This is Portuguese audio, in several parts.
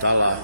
Tá lá.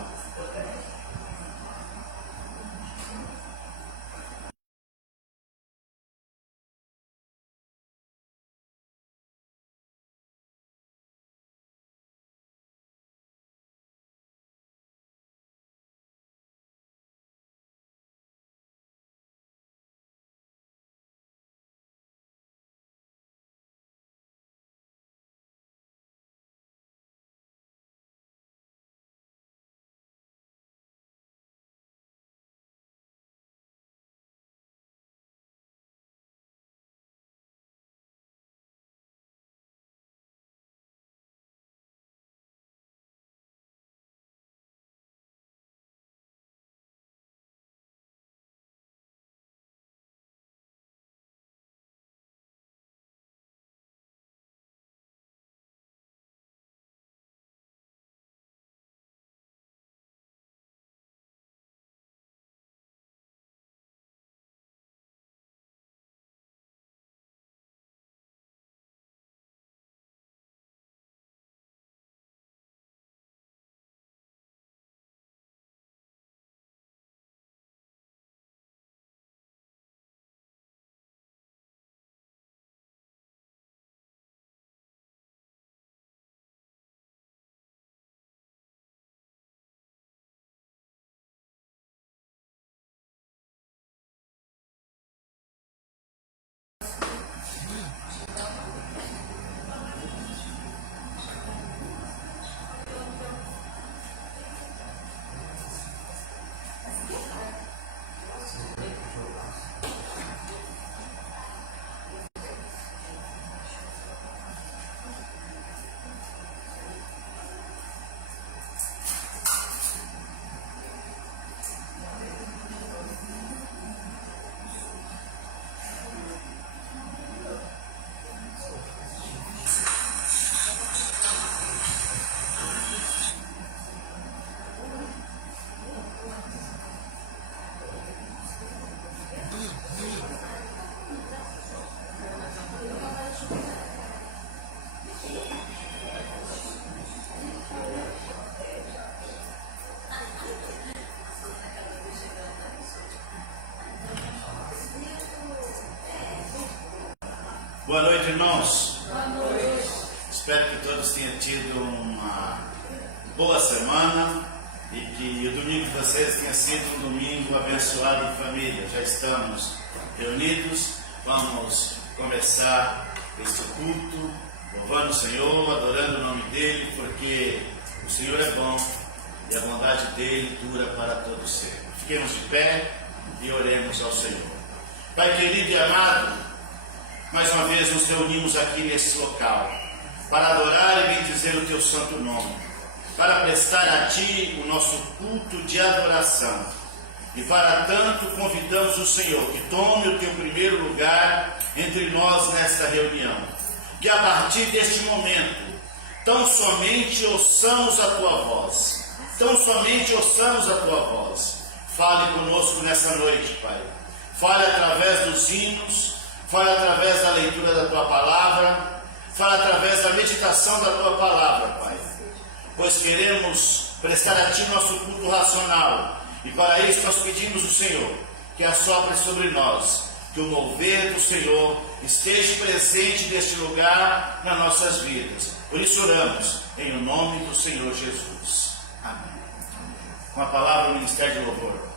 Boa noite, irmãos. Boa noite. Espero que todos tenham tido uma boa semana e que o domingo de vocês tenha sido um domingo abençoado em família. Já estamos reunidos, vamos começar este culto, louvando o Senhor, adorando o nome dEle, porque o Senhor é bom e a bondade dEle dura para todo sempre. Fiquemos de pé e oremos ao Senhor. Pai querido e amado, mais uma vez nos reunimos aqui nesse local para adorar e bendizer o Teu santo nome, para prestar a Ti o nosso culto de adoração. E para tanto convidamos o Senhor que tome o Teu primeiro lugar entre nós nesta reunião. Que a partir deste momento, tão somente ouçamos a Tua voz. Tão somente ouçamos a Tua voz. Fale conosco nessa noite, Pai. Fale através dos hinos, fale através da leitura da Tua palavra, fale através da meditação da Tua palavra, Pai. Pois queremos prestar a Ti nosso culto racional. E para isso nós pedimos ao Senhor que assopre sobre nós, que o mover do Senhor esteja presente neste lugar nas nossas vidas. Por isso oramos em o nome do Senhor Jesus. Amém. Com a palavra o Ministério de Louvor.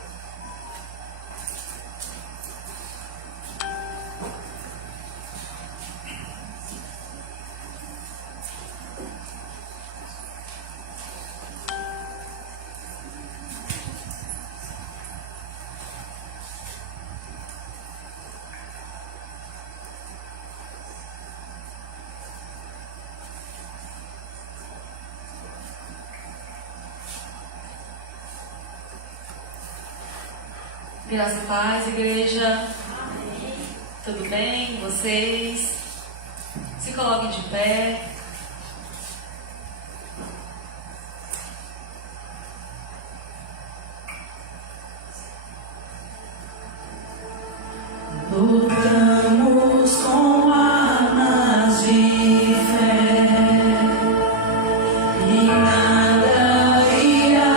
Graça e paz, igreja. Amém. Tudo bem? Vocês? Se coloquem de pé. Lutamos com armas de fé e nada irá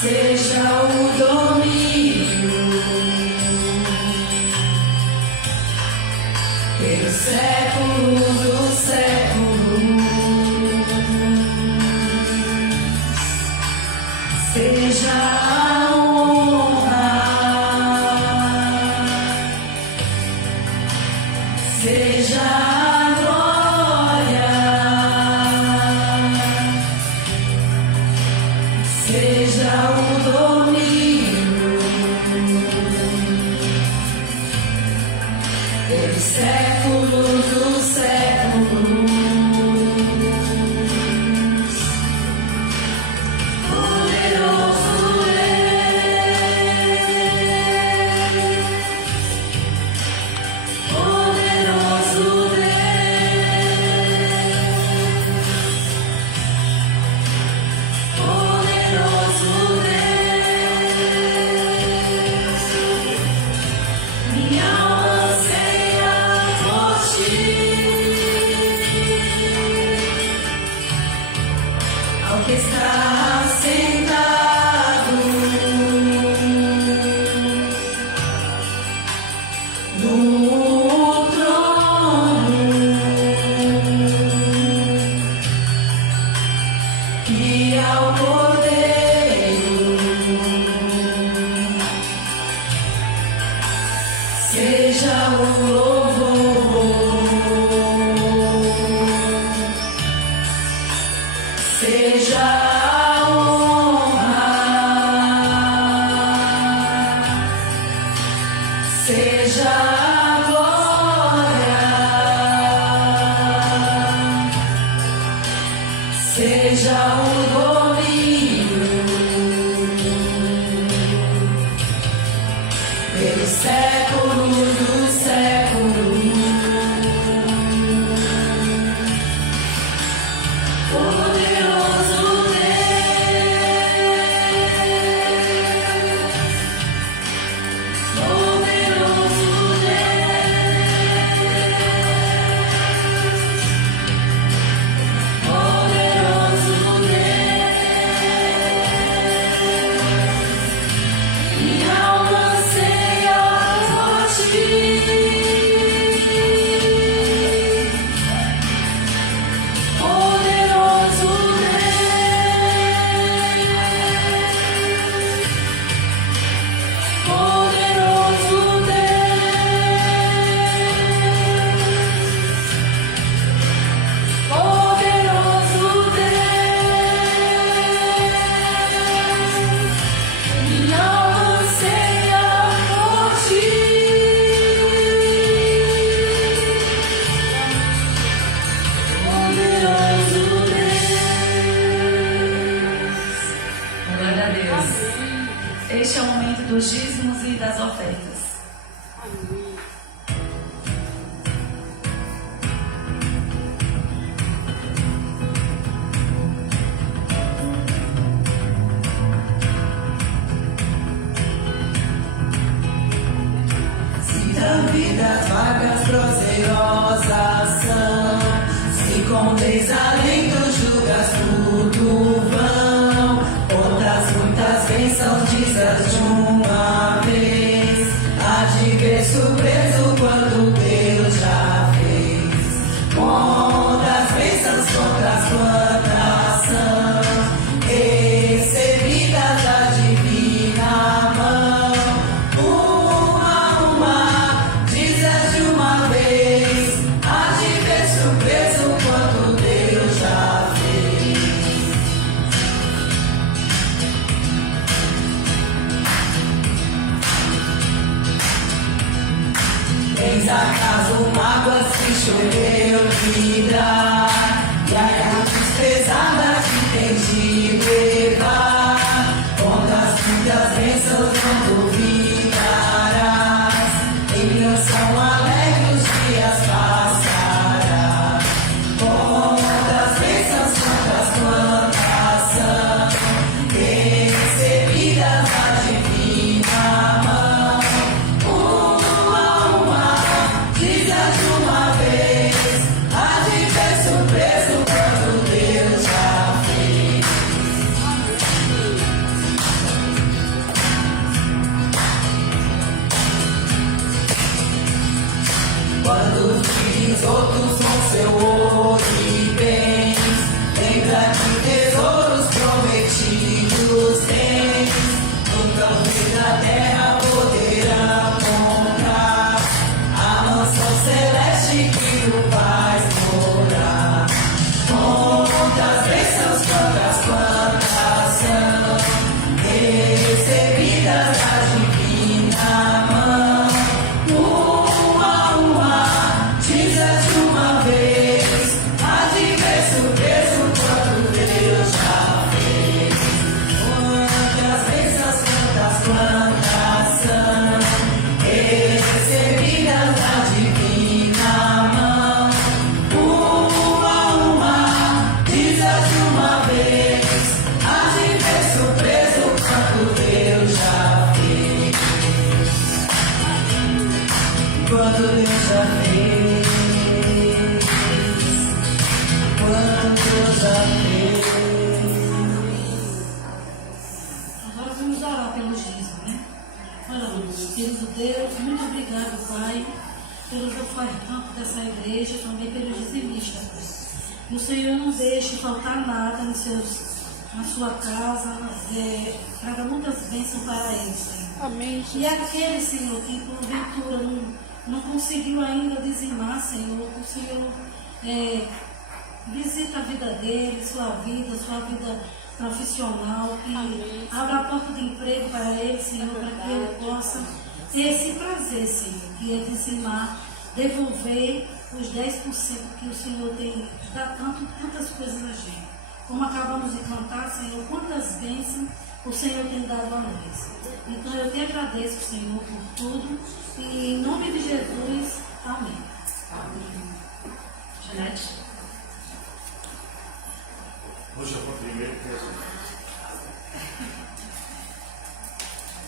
seja o domínio pelos séculos dos séculos, seja a honra, seja a glória, seja o domínio pelos séculos dos séculos. Poderoso que está sentado no trono e ao Cordeiro seja o louvor, seja a honra, seja a glória, seja o domínio pelos séculos dos séculos. Poderoso Este é o momento dos dízimos e das ofertas. Amém. Se vidas vagas prazerosas são, se com desalento julgas tudo vão, outras muitas bênçãos dizas de uma vez, há de ver surpreso quando Deus já fez. Quantas bênçãos, quantas quantas são recebidas da divina mão, uma dizas de uma vez, há de ver surpreso quando Deus já fez. Tens acaso mágoas que choveu vida, e cargas pesadas que tens de levar, quantas muitas bênçãos não duvidarás, em canção alegre os dias passarás. Quantas bênçãos, quantas são recebidas da divina mão, uma dizas de uma vez, há de ver Deus, muito obrigado, Pai, pelos ofertantes dessa igreja, também pelos dizimistas, Pai. Que o Senhor não deixe faltar nada na sua casa, traga muitas bênçãos para eles, Senhor. Amém. E aquele, Senhor, que porventura não conseguiu ainda dizimar, Senhor, que o Senhor visita a vida dele, sua vida profissional, que abra a porta de emprego para ele, Senhor, para que ele possa ter esse prazer, Senhor, que é dizimar, devolver os 10% que o Senhor tem, dá tantas coisas a gente. Como acabamos de cantar, Senhor, quantas bênçãos o Senhor tem dado a nós. Então eu te agradeço, Senhor, por tudo, e em nome de Jesus, amém. Janete? Hoje eu vou primeiro peso.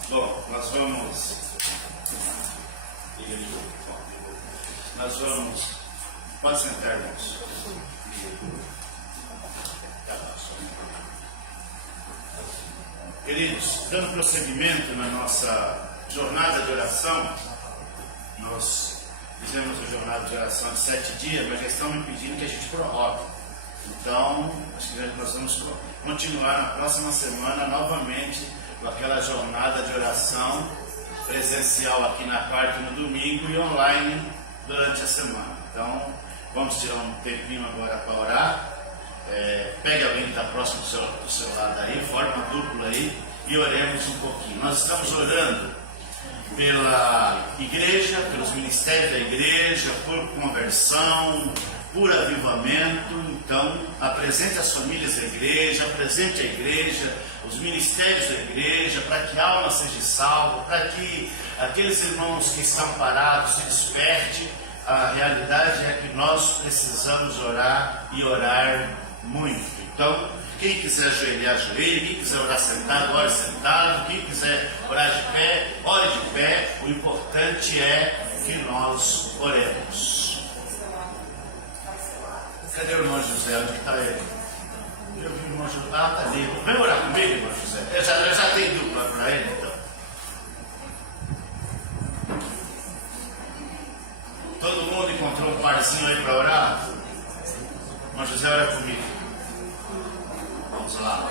Bom, nós vamos. Pode sentar, irmãos. Queridos, dando prosseguimento na nossa jornada de oração, nós fizemos a jornada de oração de 7 dias, mas já estão me pedindo que a gente prorrogue. Então, acho que nós vamos continuar na próxima semana novamente com aquela jornada de oração presencial aqui na quarta e no domingo e online durante a semana. Então, vamos tirar um tempinho agora para orar. Pegue alguém que está próximo do seu lado aí, forma dupla aí e oremos um pouquinho. Nós estamos orando pela igreja, pelos ministérios da igreja, por conversão, por avivamento. Então, apresente as famílias da igreja, apresente a igreja, os ministérios da igreja, para que a alma seja salva, para que aqueles irmãos que estão parados se despertem. A realidade é que nós precisamos orar e orar muito. Então, quem quiser ajoelhar, ajoelhe. Quem quiser orar sentado, ore sentado. Quem quiser orar de pé, ore de pé. O importante é que nós oremos. Cadê o irmão José? Onde está ele? Eu vi o irmão José. Ah, está ali. Vem orar comigo, irmão José. Eu já tenho dupla para ele, então. Todo mundo encontrou um parzinho aí para orar? Irmão José, ora comigo. Vamos lá.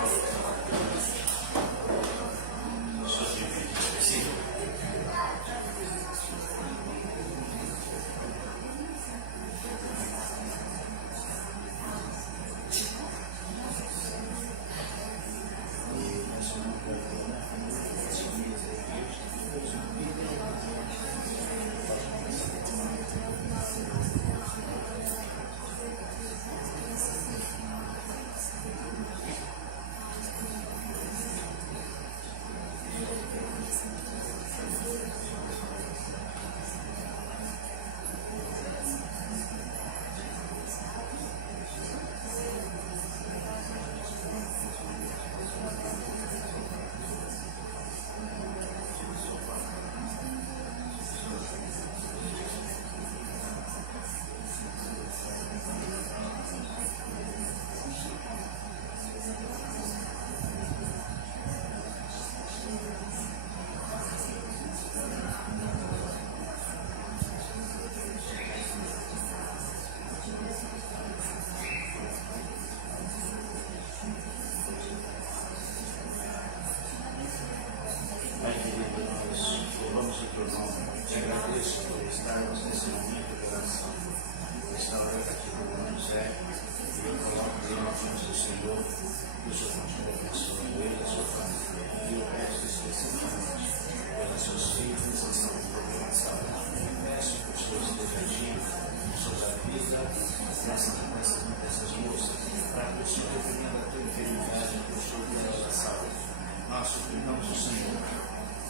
Nós suplicamos o Senhor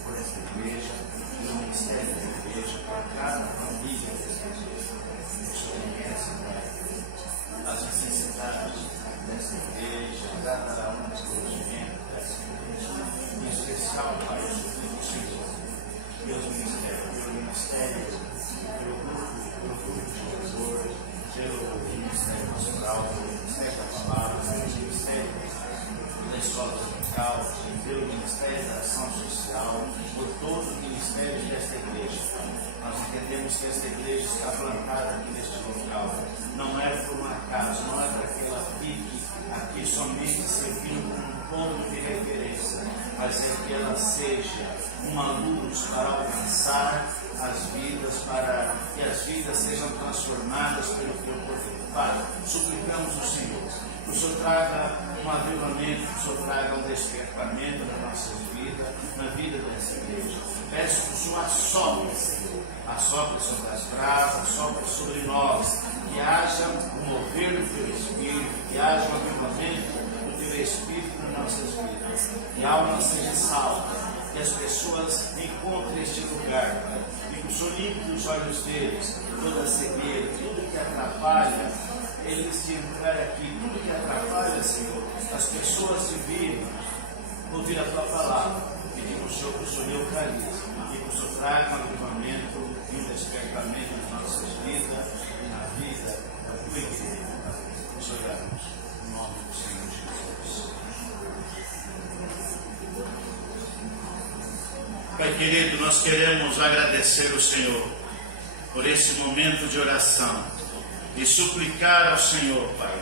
por esta igreja, pelo ministério da igreja, para cada família dessa igreja. O Senhor conhece, Pai, as necessidades dessa igreja, cada um dos conhecimentos dessa igreja. Em especial, Pai, eu suplico o Senhor, pelo ministério, pelo grupo de louvor, pelo ministério nacional, pelo ministério da palavra, pelo ministério da escola. local, pelo Ministério da Ação Social, por todo o ministério desta igreja. Nós entendemos que esta igreja está plantada aqui neste local. Não é por um acaso, não é para que ela fique aqui somente servindo como um ponto de referência, mas é que ela seja uma luz para alcançar as vidas, para que as vidas sejam transformadas pelo teu poder. Pai, suplicamos o Senhor, que o Senhor traga um avivamento, que o Senhor traga um despertamento nas nossas vidas, na vida dessa igreja. Peço que o Senhor assopre sobre as brasas, assopre sobre nós, que haja um mover do teu Espírito, que haja um avivamento do teu Espírito nas nossas vidas, que a alma seja salva, que as pessoas encontrem este lugar, Pai, e que o Senhor limpe os olhos deles, toda a cegueira, tudo que atrapalha eles de entrar aqui, tudo que atrapalha, Senhor, as pessoas de vir ouvir a tua palavra, pedimos, Senhor, que o Senhor neutralize e que o Senhor traga um avivamento e um despertamento nas nossas vidas e na vida da tua igreja. Nos oramos, em nome do Senhor Jesus. Pai querido, nós queremos agradecer ao Senhor por esse momento de oração e suplicar ao Senhor, Pai,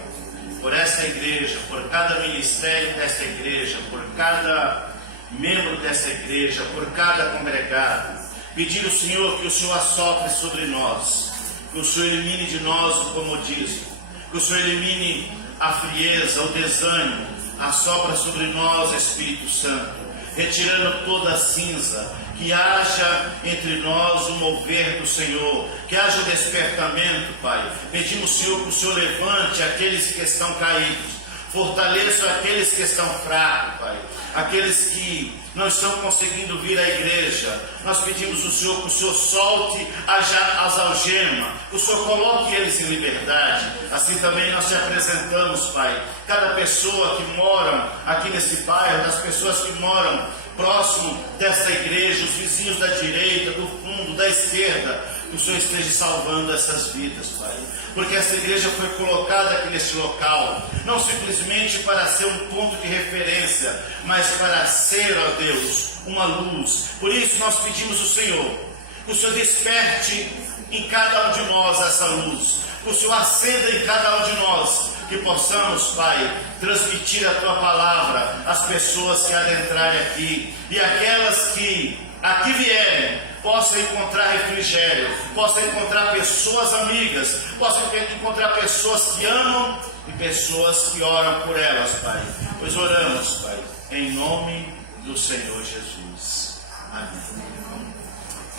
por esta igreja, por cada ministério desta igreja, por cada membro desta igreja, por cada congregado, pedir ao Senhor que o Senhor assopre sobre nós, que o Senhor elimine de nós o comodismo, que o Senhor elimine a frieza, o desânimo, assopra sobre nós, Espírito Santo, retirando toda a cinza, que haja entre nós o mover do Senhor, que haja o despertamento, Pai. Pedimos, Senhor, que o Senhor levante aqueles que estão caídos, fortaleça aqueles que estão fracos, Pai, aqueles que não estão conseguindo vir à igreja. Nós pedimos ao Senhor que o Senhor solte as algemas, que o Senhor coloque eles em liberdade. Assim também nós te apresentamos, Pai, cada pessoa que mora aqui nesse bairro, das pessoas que moram próximo desta igreja, os vizinhos da direita, do fundo, da esquerda, que o Senhor esteja salvando essas vidas, Pai, porque essa igreja foi colocada aqui neste local, não simplesmente para ser um ponto de referência, mas para ser, ó Deus, uma luz. Por isso nós pedimos ao Senhor, que o Senhor desperte em cada um de nós essa luz, que o Senhor acenda em cada um de nós, que possamos, Pai, transmitir a Tua palavra às pessoas que adentrarem aqui, e aquelas que aqui vierem, possam encontrar refrigério, possam encontrar pessoas amigas, possam encontrar pessoas que amam e pessoas que oram por elas, Pai. Pois oramos, Pai, em nome do Senhor Jesus. Amém.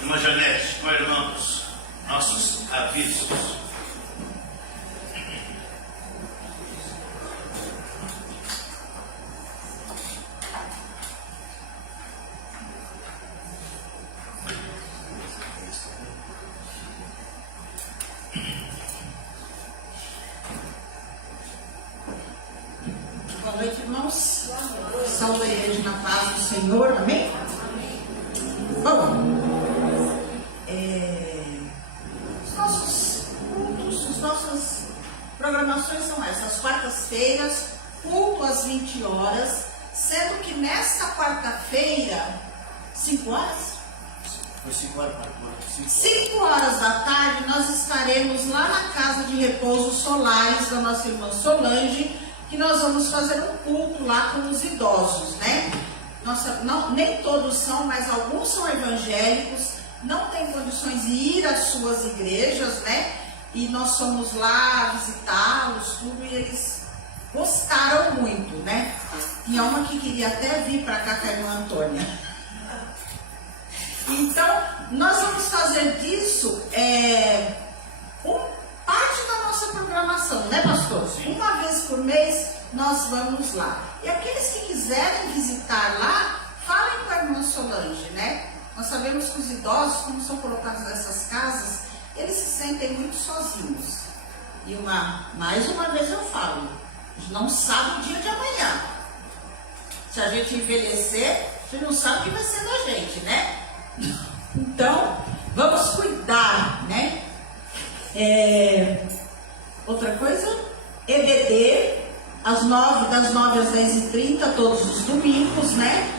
Irmã Janete, irmãos, nossos avisos. Boa noite, irmãos. Saúde a igreja na paz do Senhor, amém? Bom, os nossos cultos, as nossas programações são essas: quartas-feiras, culto às 20 horas, sendo que nesta quarta-feira, 5 horas? Foi 5 horas, 5 horas da tarde, nós estaremos lá na Casa de Repouso Solares da nossa irmã Solange, que nós vamos fazer um culto lá com os idosos, né? Nem todos são, mas alguns são evangélicos, não têm condições de ir às suas igrejas, né? E nós fomos lá visitá-los, tudo, e eles gostaram muito, né? Tinha uma que queria até vir para cá, com a irmã Antônia. Então, nós vamos fazer disso parte da nossa programação, né, pastor? Sim. Uma vez por mês nós vamos lá. E aqueles que quiserem visitar lá, falem com a irmã Solange, né? Nós sabemos que os idosos, como são colocados nessas casas, eles se sentem muito sozinhos. E mais uma vez eu falo, a gente não sabe o dia de amanhã. Se a gente envelhecer, a gente não sabe o que vai ser da gente, né? Então, vamos cuidar, né? Outra coisa, EBD, das 9 às 10h30, todos os domingos, né?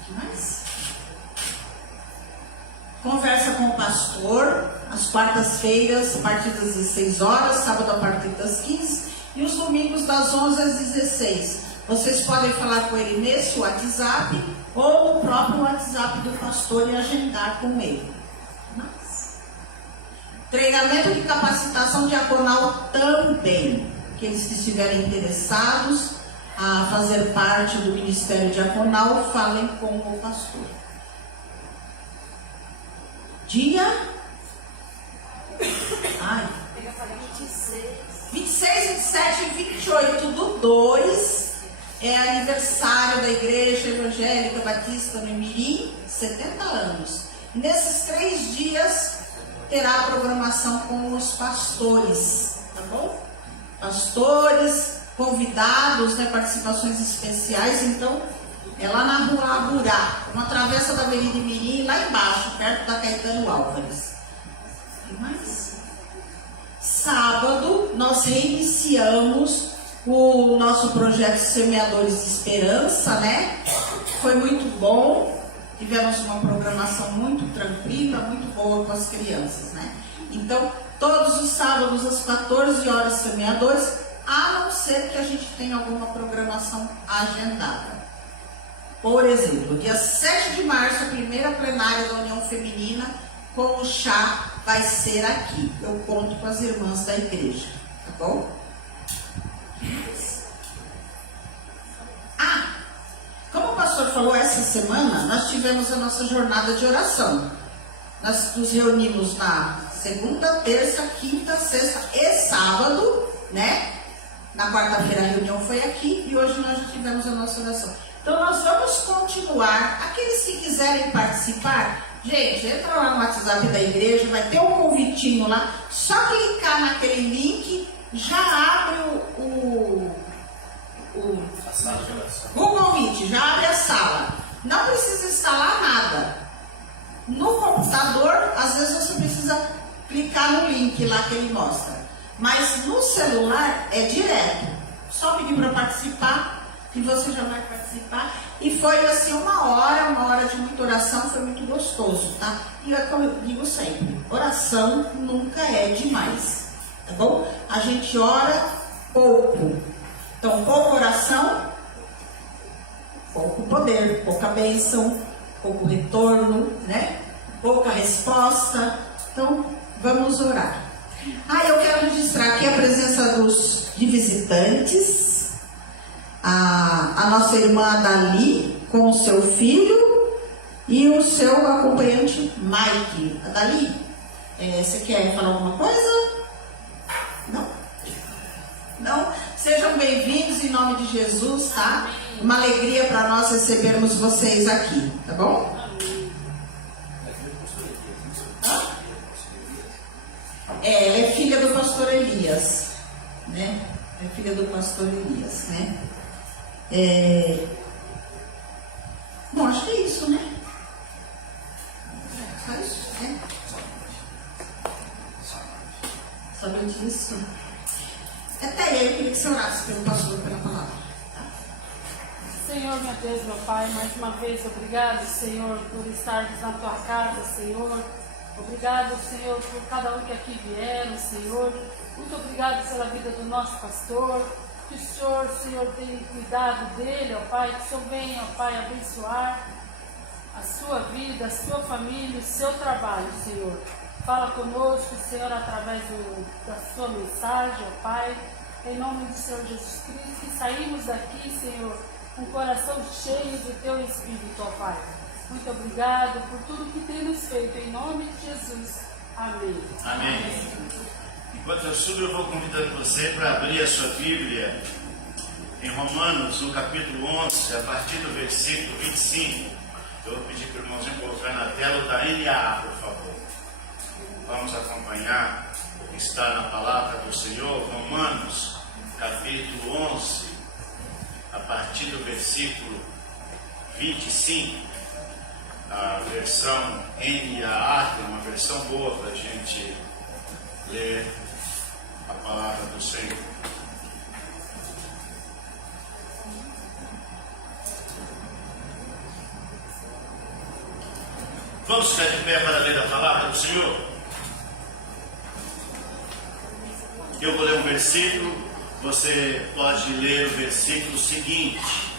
O que mais? Conversa com o pastor, às quartas-feiras, a partir das 16 horas, sábado a partir das 15, e os domingos das 11 às 16. Vocês podem falar com ele nesse WhatsApp ou no próprio WhatsApp do pastor e agendar com ele. Treinamento de capacitação diaconal também. Aqueles que estiverem interessados a fazer parte do ministério diaconal, falem com o pastor. Dia 26, 27 e 28/2 é aniversário da Igreja Evangélica Batista no Imirim, 70 anos. Nesses 3 dias terá a programação com os pastores, tá bom? Pastores, convidados, né, participações especiais. Então, é lá na Rua Aburá, uma travessa da Avenida Imirim, lá embaixo, perto da Caetano Álvares. E mais? Sábado, nós reiniciamos o nosso projeto Semeadores de Esperança, né? Foi muito bom. Tivemos uma programação muito tranquila, muito boa com as crianças, né? Então, todos os sábados às 14 horas semeadores, a não ser que a gente tenha alguma programação agendada. Por exemplo, dia 7 de março, a primeira plenária da União Feminina com o chá vai ser aqui. Eu conto com as irmãs da igreja, tá bom? Como o pastor falou, essa semana nós tivemos a nossa jornada de oração. Nós nos reunimos na segunda, terça, quinta, sexta e sábado, né? Na quarta-feira a reunião foi aqui e hoje nós já tivemos a nossa oração. Então nós vamos continuar. Aqueles que quiserem participar, gente, entra lá no WhatsApp da igreja, vai ter um convitinho lá. Só clicar naquele link, já abre o Google Meet, já abre a sala. Não precisa instalar nada. No computador, às vezes você precisa clicar no link lá que ele mostra. Mas no celular é direto. Só pedir para participar e você já vai participar. E foi assim uma hora de muita oração, foi muito gostoso, tá? E é como eu digo sempre, oração nunca é demais, tá bom? A gente ora pouco. Então, pouca oração, pouco poder, pouca bênção, pouco retorno, né? Pouca resposta. Então, vamos orar. Eu quero registrar aqui a presença de visitantes. A nossa irmã Dali, com o seu filho, e o seu acompanhante Mike. A Dali, você quer falar alguma coisa? Não? Não? Sejam bem-vindos em nome de Jesus, tá? Uma alegria para nós recebermos vocês aqui, tá bom? Ela é filha do pastor Elias, né? É filha do pastor Elias, né? Bom, acho que é isso, né? Só isso, né? Somente isso. Até aí, eu queria que você orasse pelo pastor, pela palavra. Senhor, meu Deus, meu Pai, mais uma vez, obrigado, Senhor, por estarmos na Tua casa, Senhor. Obrigado, Senhor, por cada um que aqui vieram, Senhor. Muito obrigado pela vida do nosso pastor. Que o Senhor, tenha cuidado dele, ó Pai. Que o Senhor venha, ó Pai, abençoar a sua vida, a sua família, o seu trabalho, Senhor. Fala conosco, Senhor, através da sua mensagem, ó Pai. Em nome do Senhor Jesus Cristo, que saímos daqui, Senhor, com o coração cheio do Teu Espírito, ó Pai. Muito obrigado por tudo que tem nos feito, em nome de Jesus. Amém. Amém. Enquanto eu subo, eu vou convidando você para abrir a sua Bíblia em Romanos, no capítulo 11, a partir do versículo 25. Eu vou pedir para o irmãozinho colocar na tela o da NAA, por favor. Vamos acompanhar o que está na palavra do Senhor. Romanos, capítulo 11, a partir do versículo 25. A versão NAA, que é uma versão boa para a gente ler a palavra do Senhor. Vamos ficar de pé para ler a palavra do Senhor? Eu vou ler um versículo, você pode ler o versículo seguinte.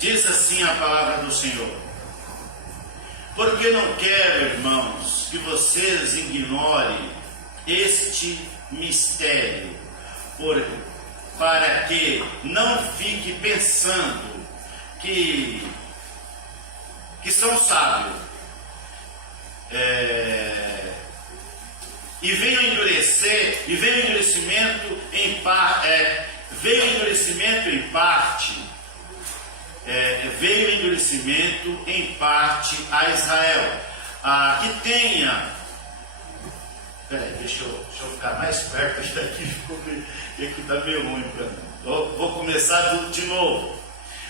Diz assim a palavra do Senhor: porque não quero, irmãos, que vocês ignorem este mistério, para que não fique pensando que são sábios, e veio o endurecimento em parte, veio o endurecimento em parte a Israel, que tenha. Peraí, deixa eu ficar mais perto daqui, que aqui está meio ruim para mim. Vou começar de novo.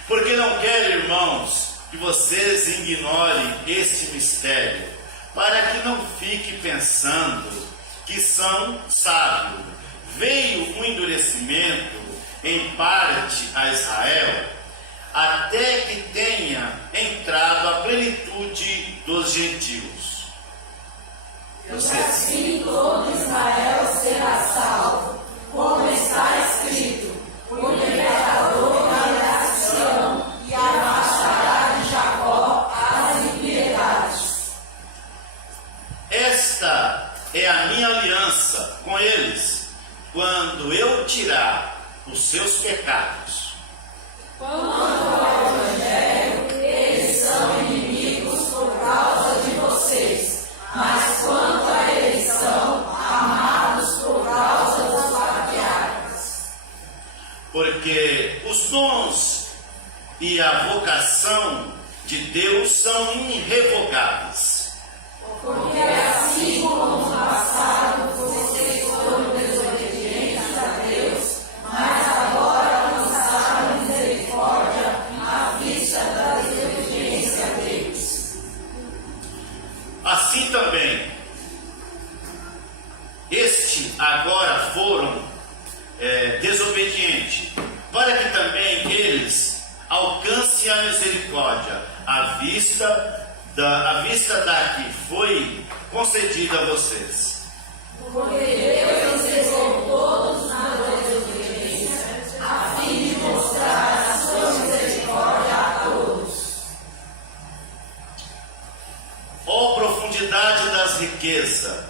Porque não quero, irmãos, que vocês ignorem este mistério, para que não fique pensando que são sábios. Veio um endurecimento em parte a Israel, até que tenha entrado a plenitude dos gentios. Assim todo Israel será salvo, como está escrito: o libertador virá de Sião e afastará de Jacó as impiedades. Esta é a minha aliança com eles, quando eu tirar os seus pecados. Quanto ao Evangelho, eles são inimigos por causa de vocês, mas quanto a eles são amados por causa dos patriarcas. Porque os dons e a vocação de Deus são irrevogáveis. Porque assim como no passado vocês foram desobedientes a Deus, mas agora alcançaram misericórdia à vista da desobediência deles. Assim também, agora foram desobedientes, para que também eles alcancem a misericórdia à vista da que foi concedida a vocês. Porque Deus entregou todos na desobediência, a fim de mostrar a sua misericórdia a todos. Ó profundidade das riquezas,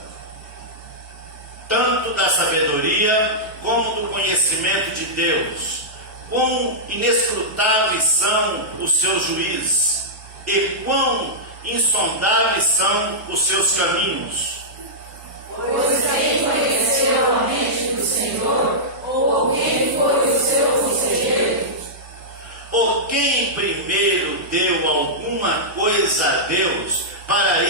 tanto da sabedoria como do conhecimento de Deus, quão inescrutáveis são os seus juízes, e quão insondáveis são os seus caminhos. Pois quem conheceu a mente do Senhor, ou quem foi o seu conselheiro? Ou quem primeiro deu alguma coisa a Deus, para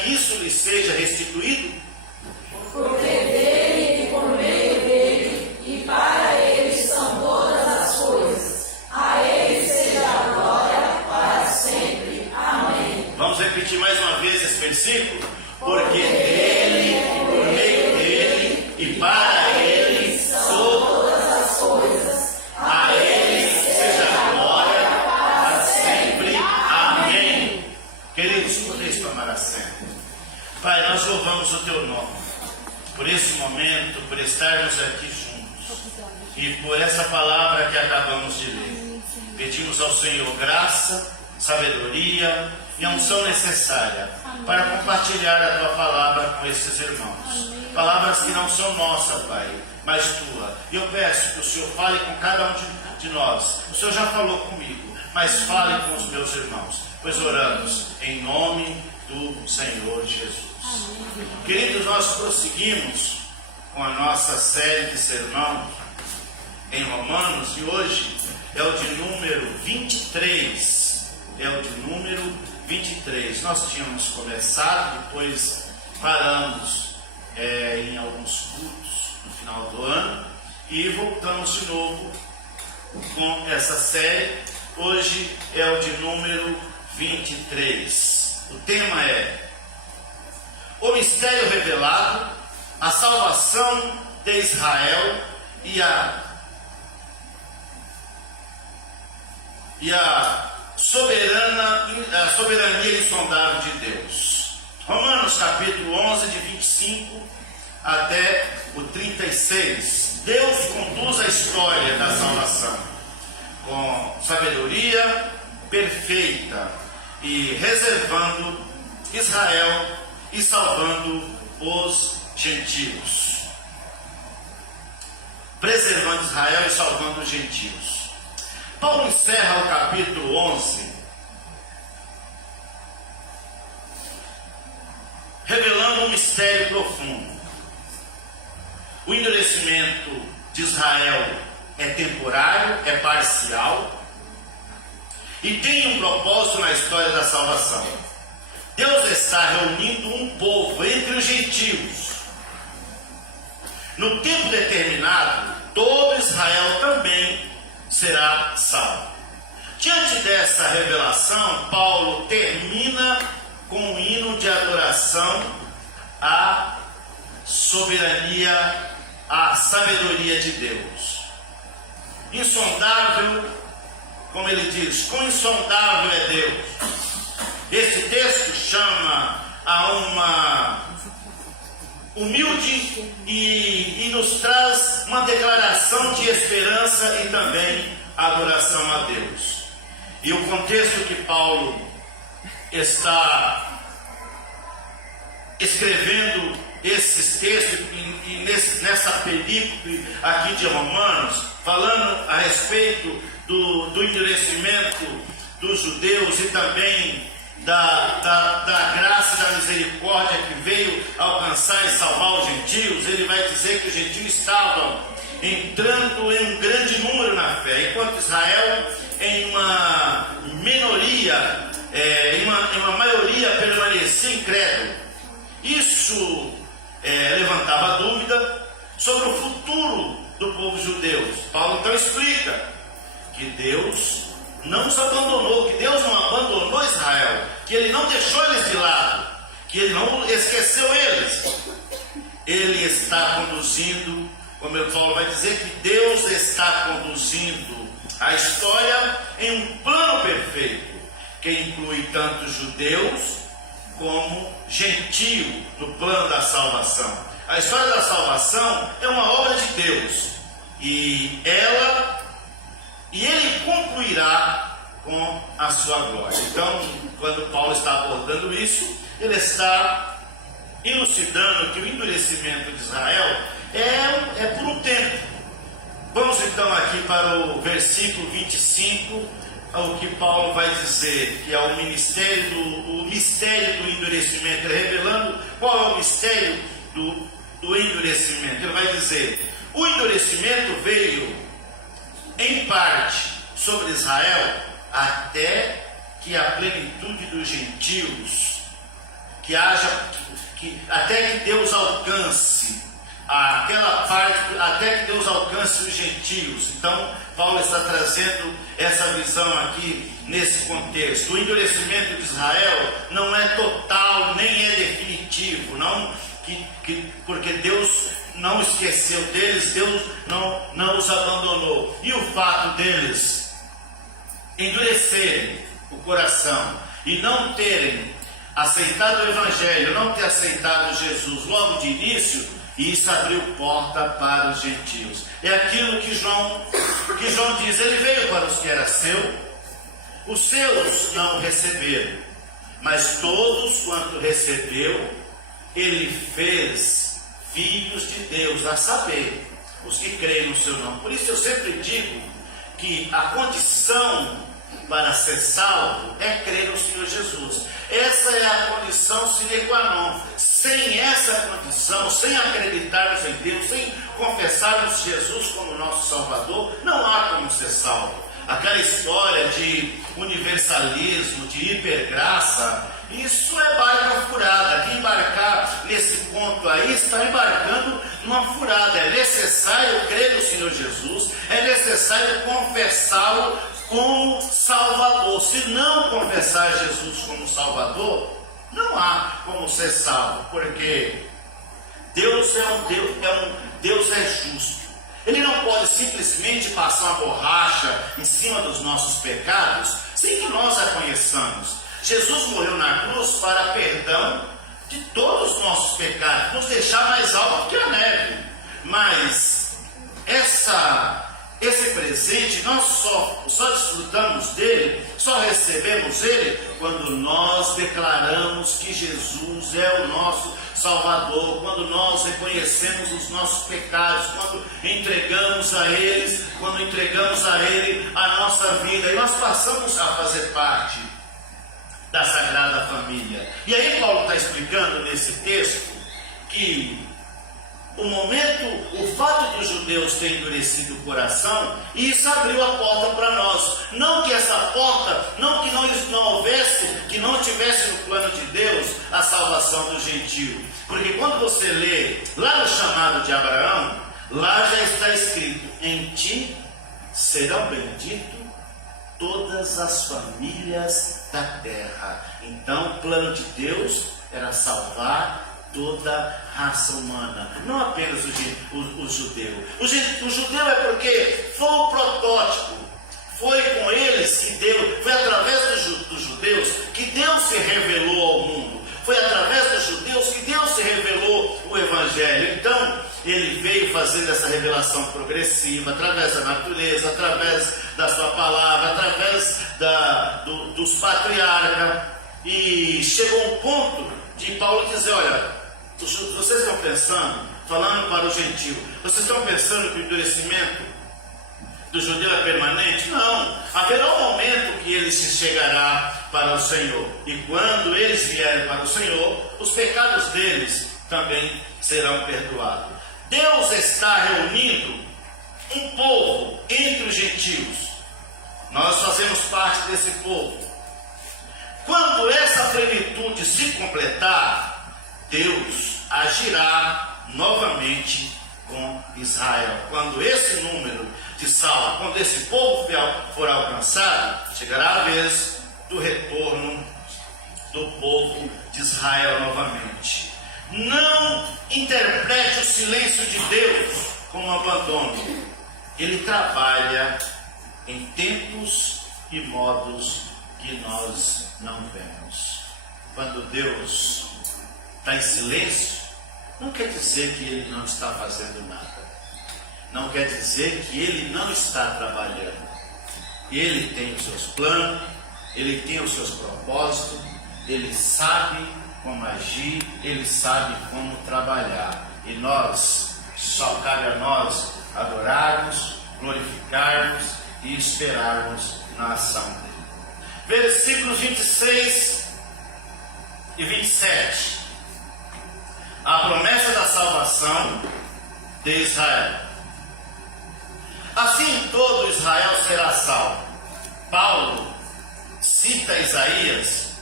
que isso lhe seja restituído? Porque dele e por meio dele e para ele são todas as coisas. A ele seja a glória para sempre. Amém. Vamos repetir mais uma vez esse versículo? Porque dele, por meio dele e para ele são todas as coisas. a ele seja a glória para sempre. Amém. Queridos, podeis tomar assento. Pai, nós louvamos o teu nome por esse momento, por estarmos aqui juntos e por essa palavra que acabamos de ler. Pedimos ao Senhor graça, sabedoria e a unção necessária para compartilhar a tua palavra com esses irmãos. Palavras que não são nossas, Pai, mas tua. E eu peço que o Senhor fale com cada um de nós. O Senhor já falou comigo, mas fale com os meus irmãos, pois oramos em nome do Senhor Jesus. Queridos, nós prosseguimos com a nossa série de sermão em Romanos, e hoje é o de número 23. É o de número 23. Nós tínhamos começado, depois paramos em alguns cultos no final do ano e voltamos de novo com essa série. Hoje é o de número 23. O tema é o mistério revelado, a salvação de Israel e a soberania insondável de Deus. Romanos capítulo 11, de 25 até o 36. Deus conduz a história da salvação com sabedoria perfeita e reservando Israel e salvando os gentios. Preservando Israel e salvando os gentios. Paulo encerra o capítulo 11 revelando um mistério profundo. O endurecimento de Israel é temporário, é parcial e tem um propósito na história da salvação. Deus está reunindo um povo entre os gentios. No tempo determinado, todo Israel também será salvo. Diante dessa revelação, Paulo termina com um hino de adoração à soberania, à sabedoria de Deus. Insondável, como ele diz, quão insondável é Deus. Esse texto chama a uma humilde e nos traz uma declaração de esperança e também adoração a Deus. E o contexto que Paulo está escrevendo esses textos e nessa película aqui de Romanos, falando a respeito do endurecimento dos judeus e também da graça e da misericórdia que veio alcançar e salvar os gentios, ele vai dizer que os gentios estavam entrando em um grande número na fé, enquanto Israel em uma minoria, em uma maioria permanecia incrédulo. Isso levantava dúvida sobre o futuro do povo judeu. Paulo então explica que Deus não os abandonou, que Deus não abandonou Israel, que Ele não deixou eles de lado, que Ele não esqueceu eles. Ele está conduzindo, como Paulo vai dizer, que Deus está conduzindo a história em um plano perfeito, que inclui tanto judeus como gentio no plano da salvação. A história da salvação é uma obra de Deus e Ele concluirá com a sua glória. Então, quando Paulo está abordando isso, ele está elucidando que o endurecimento de Israel é por um tempo. Vamos então aqui para o versículo 25, o que Paulo vai dizer, que é o mistério do endurecimento, revelando qual é o mistério do endurecimento. Ele vai dizer: o endurecimento veio em parte sobre Israel até que a plenitude dos gentios, até que Deus alcance aquela parte, até que Deus alcance os gentios. Então Paulo está trazendo essa visão aqui nesse contexto. O endurecimento de Israel não é total nem é definitivo, porque Deus não esqueceu deles, Deus não os abandonou. E o fato deles endurecerem o coração e não terem aceitado o Evangelho, não ter aceitado Jesus logo de início, isso abriu porta para os gentios. É aquilo que João diz: ele veio para os que era seu, os seus não receberam, mas todos quanto recebeu, ele fez filhos de Deus, a saber, os que creem no seu nome. Por isso eu sempre digo que a condição para ser salvo é crer no Senhor Jesus. Essa é a condição sine qua non. Sem essa condição, sem acreditarmos em Deus, sem confessarmos Jesus como nosso Salvador, não há como ser salvo. Aquela história de universalismo, de hipergraça, isso é barca furada. Quem embarcar nesse ponto aí está embarcando numa furada. É necessário crer no Senhor Jesus, é necessário confessá-lo como Salvador. Se não confessar Jesus como Salvador, não há como ser salvo, porque Deus é justo. Ele não pode simplesmente passar uma borracha em cima dos nossos pecados sem que nós a conheçamos. Jesus morreu na cruz para perdão de todos os nossos pecados, nos deixar mais alto que a neve. Mas esse presente nós só desfrutamos dele, só recebemos ele quando nós declaramos que Jesus é o nosso Salvador, quando nós reconhecemos os nossos pecados, quando entregamos a Ele a nossa vida, e nós passamos a fazer parte da Sagrada Família. E aí Paulo está explicando nesse texto que o fato dos judeus terem endurecido o coração, isso abriu a porta para nós. Não que essa porta, não houvesse, que não tivesse no plano de Deus a salvação do gentio. Porque quando você lê lá no chamado de Abraão, lá já está escrito: em ti serão benditos todas as famílias da terra. Então o plano de Deus era salvar toda raça humana, não apenas o judeu. O judeu é porque foi o protótipo, foi com eles que Deus, foi através dos judeus que Deus se revelou ao mundo, foi através dos judeus que Deus se revelou o Evangelho. Então ele veio fazendo essa revelação progressiva, através da natureza, através da sua palavra, através dos patriarcas, e chegou um ponto de Paulo dizer: olha, vocês estão pensando, falando para o gentio, vocês estão pensando que o endurecimento do judeu é permanente? Não, haverá um momento que ele se chegará para o Senhor, e quando eles vierem para o Senhor, os pecados deles também serão perdoados. Deus está reunindo um povo entre os gentios, nós fazemos parte desse povo. Quando essa plenitude se completar, Deus agirá novamente com Israel. Quando esse número de salvos, quando esse povo fiel for alcançado, chegará a vez do retorno do povo de Israel novamente. Não interprete o silêncio de Deus como abandono. Ele trabalha em tempos e modos que nós não vemos. Quando Deus está em silêncio, não quer dizer que Ele não está fazendo nada, não quer dizer que Ele não está trabalhando. Ele tem os seus planos, Ele tem os seus propósitos, Ele sabe como agir, Ele sabe como trabalhar, e só cabe a nós adorarmos, glorificarmos e esperarmos na ação dele. Versículos 26 e 27. A promessa da salvação de Israel. Assim todo Israel será salvo. Paulo cita Isaías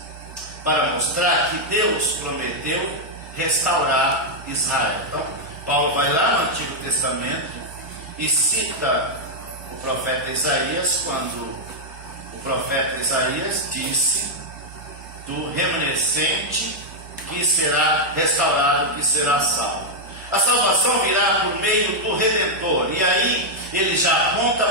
para mostrar que Deus prometeu restaurar Israel. Então, Paulo vai lá no Antigo Testamento e cita o profeta Isaías, quando o profeta Isaías disse do remanescente que será restaurado, que será salvo. A salvação virá por meio do Redentor, e aí ele já aponta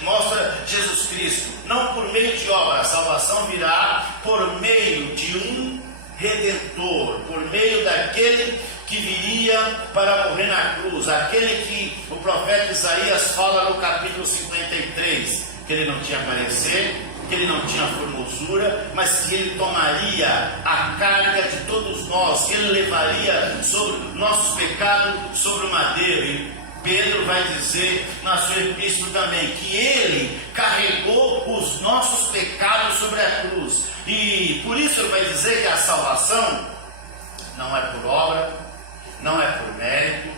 mostra Jesus Cristo, não por meio de obra. A salvação virá por meio de um Redentor, por meio daquele que viria para morrer na cruz, aquele que o profeta Isaías fala no capítulo 53, que ele não tinha parecer, que ele não tinha formosura, mas que ele tomaria a carga de todos nós, que ele levaria sobre nossos pecados sobre o madeiro. E Pedro vai dizer na sua epístola também que ele carregou os nossos pecados sobre a cruz. E por isso ele vai dizer que a salvação não é por obra, não é por mérito,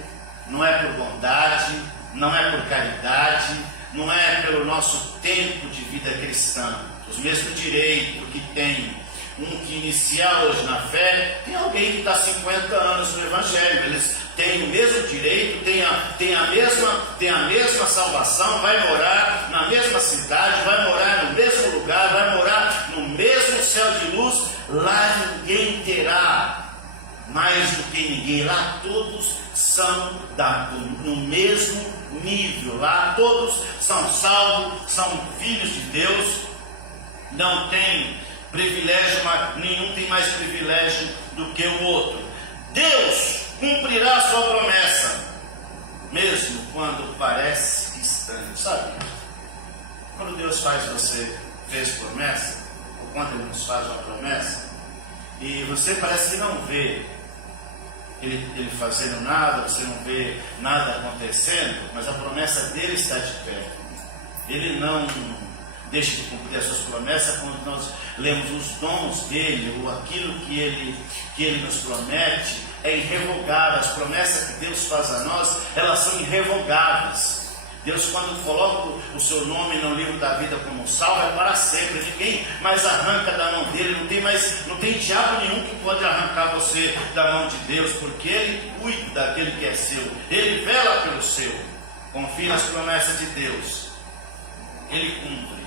não é por bondade, não é por caridade, não é pelo nosso tempo de vida cristã. Os mesmos direitos que tem um que inicia hoje na fé, tem alguém que está 50 anos no Evangelho. Eles têm o mesmo direito, tem a mesma salvação, vai morar na mesma cidade, vai morar no mesmo lugar, vai morar no mesmo céu de luz. Lá ninguém terá mais do que ninguém, lá todos são no mesmo nível. Lá todos são salvos, são filhos de Deus, não tem privilégio, nenhum tem mais privilégio do que o outro. Deus cumprirá a sua promessa, mesmo quando parece estranho, sabe? Quando Deus fez promessa, ou quando Ele nos faz uma promessa, e você parece que não vê Ele fazendo nada, você não vê nada acontecendo, mas a promessa dele está de pé. Ele não deixa de cumprir as suas promessas quando nós lemos os dons dele, ou aquilo que ele nos promete, é irrevogável. As promessas que Deus faz a nós, elas são irrevogáveis. Deus, quando coloca o seu nome no livro da vida como salvo, é para sempre. Ninguém mais arranca da mão dele. Não tem diabo nenhum que pode arrancar você da mão de Deus, porque Ele cuida daquele que é seu. Ele vela pelo seu. Confie nas promessas de Deus. Ele cumpre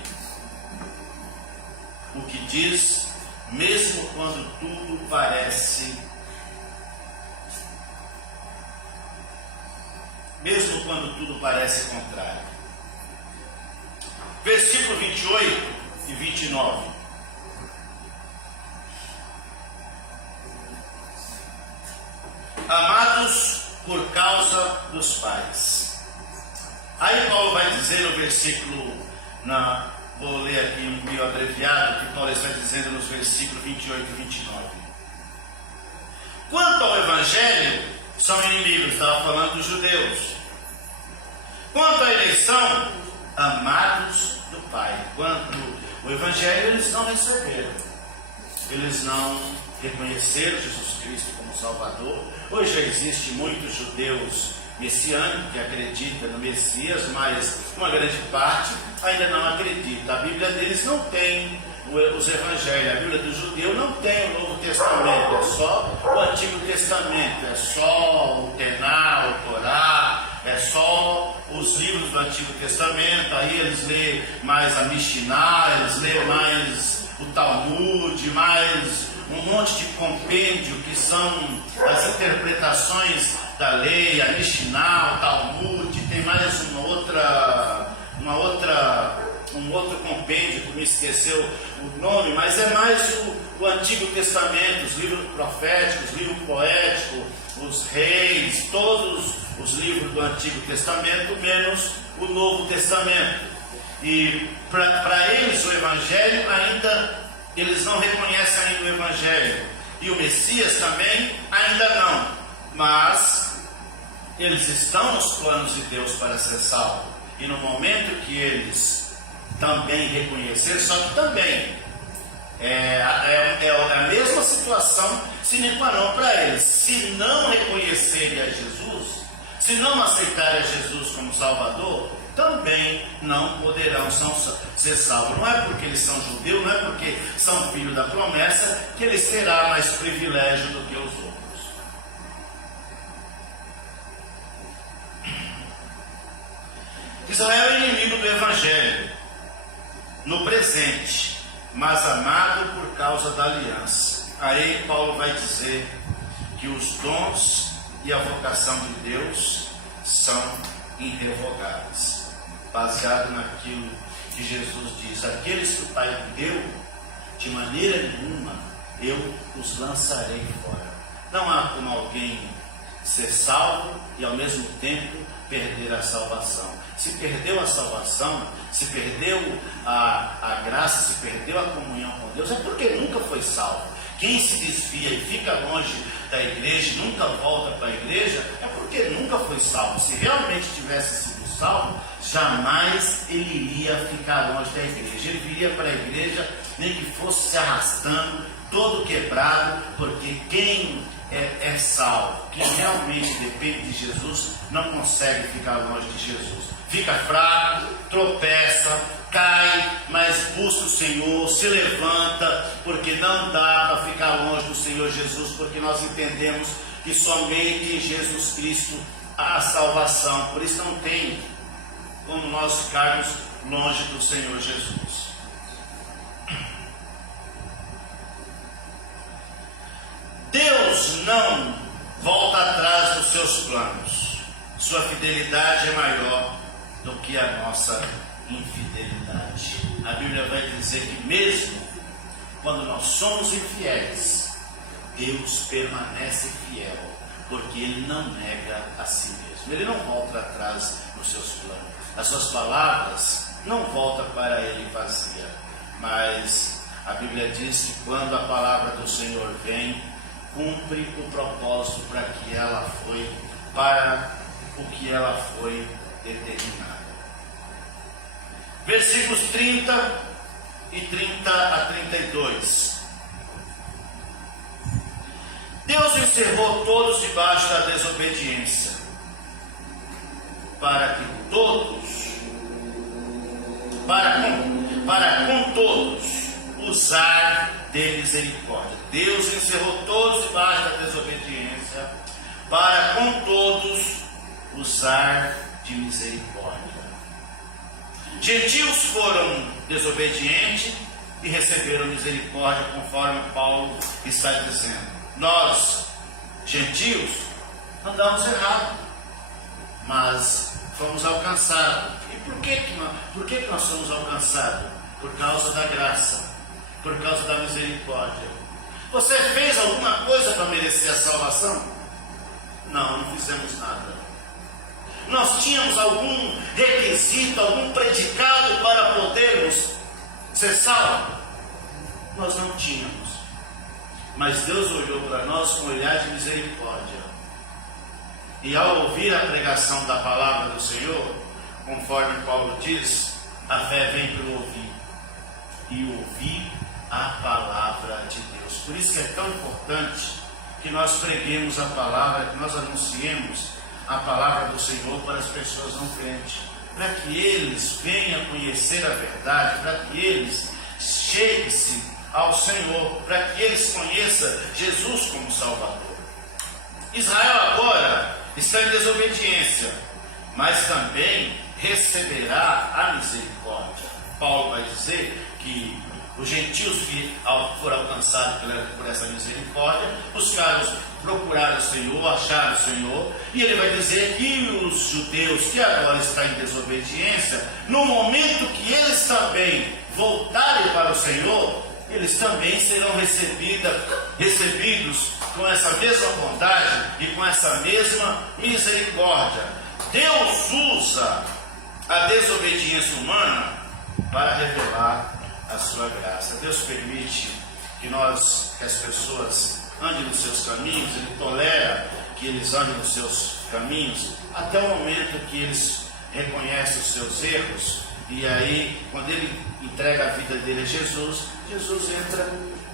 o que diz, mesmo quando tudo parece, contrário. Versículo 28 e 29. Amados por causa dos pais. Aí Paulo vai dizer no versículo, vou ler aqui um meio abreviado, que Paulo está dizendo nos versículos 28 e 29. Quanto ao Evangelho, são inimigos, estava falando dos judeus. Quanto à eleição, amados do Pai. Quanto ao Evangelho, eles não receberam. Eles não reconheceram Jesus Cristo como Salvador. Hoje já existe muitos judeus messiânicos que acreditam no Messias, mas uma grande parte ainda não acredita. A Bíblia deles não tem os Evangelhos. A Bíblia do judeu não tem o Novo Testamento, é só o Antigo Testamento, é só o Tená, o Torá, é só os livros do Antigo Testamento. Aí eles lêem mais a Mishnah, eles lêem mais o Talmud, mais um monte de compêndio que são as interpretações da lei, a Mishnah, o Talmud, tem mais um outro compêndio que me esqueceu o nome, mas é mais o Antigo Testamento, os livros proféticos, os livros poéticos, os reis, todos os livros do Antigo Testamento, menos o Novo Testamento. E para eles o Evangelho ainda, eles não reconhecem ainda o Evangelho, e o Messias também ainda não, mas eles estão nos planos de Deus para ser salvos, e no momento que eles também reconhecer, só que também é a mesma situação sine qua non para eles. Se não reconhecerem a Jesus, se não aceitarem a Jesus como Salvador, também não poderão ser salvos. Não é porque eles são judeus, não é porque são filhos da promessa, que eles terão mais privilégio do que os outros. Israel é inimigo do Evangelho no presente, mas amado por causa da aliança. Aí Paulo vai dizer que os dons e a vocação de Deus são irrevogáveis, baseado naquilo que Jesus diz: aqueles que o Pai me deu, de maneira nenhuma eu os lançarei fora. Não há como alguém ser salvo e ao mesmo tempo perder a salvação. Se perdeu a salvação, se perdeu a graça, se perdeu a comunhão com Deus, é porque nunca foi salvo. Quem se desvia e fica longe da igreja, nunca volta para a igreja, é porque nunca foi salvo. Se realmente tivesse sido salvo, jamais ele iria ficar longe da igreja. Ele viria para a igreja, nem que fosse se arrastando, todo quebrado, porque quem é salvo, quem realmente depende de Jesus, não consegue ficar longe de Jesus. Fica fraco, tropeça, cai, mas busca o Senhor, se levanta, porque não dá para ficar longe do Senhor Jesus, porque nós entendemos que somente em Jesus Cristo há salvação. Por isso não tem como nós ficarmos longe do Senhor Jesus. Deus não volta atrás dos seus planos. sua fidelidade é maior do que a nossa infidelidade. A Bíblia vai dizer que mesmo quando nós somos infiéis, Deus permanece fiel, porque Ele não nega a si mesmo. Ele não volta atrás nos seus planos. As suas palavras não voltam para Ele vazia. Mas a Bíblia diz que quando a palavra do Senhor vem, cumpre o propósito para o que ela foi determinada. Versículos 30 e 30 a 32. Deus encerrou todos debaixo da desobediência, para com todos usar de misericórdia. Deus encerrou todos debaixo da desobediência, para com todos usar de misericórdia. Gentios foram desobedientes e receberam misericórdia, conforme Paulo está dizendo. Nós, gentios, andamos errado, mas fomos alcançados. E por que nós somos alcançados? Por causa da graça, por causa da misericórdia. Você fez alguma coisa para merecer a salvação? Não fizemos nada. Nós tínhamos algum requisito, algum predicado para podermos ser salvos? Nós não tínhamos. Mas Deus olhou para nós com um olhar de misericórdia. E ao ouvir a pregação da palavra do Senhor, conforme Paulo diz, a fé vem pelo ouvir. E ouvir a palavra de Deus. Por isso que é tão importante que nós preguemos a palavra, que nós anunciemos a palavra do Senhor para as pessoas não crentes, para que eles venham conhecer a verdade, para que eles cheguem-se ao Senhor, para que eles conheçam Jesus como Salvador. Israel agora está em desobediência, mas também receberá a misericórdia. Paulo vai dizer que os gentios foram alcançados por essa misericórdia, procuraram o Senhor, acharam o Senhor, e ele vai dizer que os judeus que agora estão em desobediência, no momento que eles também voltarem para o Senhor, eles também serão recebidos com essa mesma bondade e com essa mesma misericórdia. Deus usa a desobediência humana para revelar a sua graça. Deus permite que as pessoas andem nos seus caminhos, Ele tolera que eles andem nos seus caminhos, até o momento que eles reconhecem os seus erros, e aí, quando Ele entrega a vida dele a Jesus, Jesus entra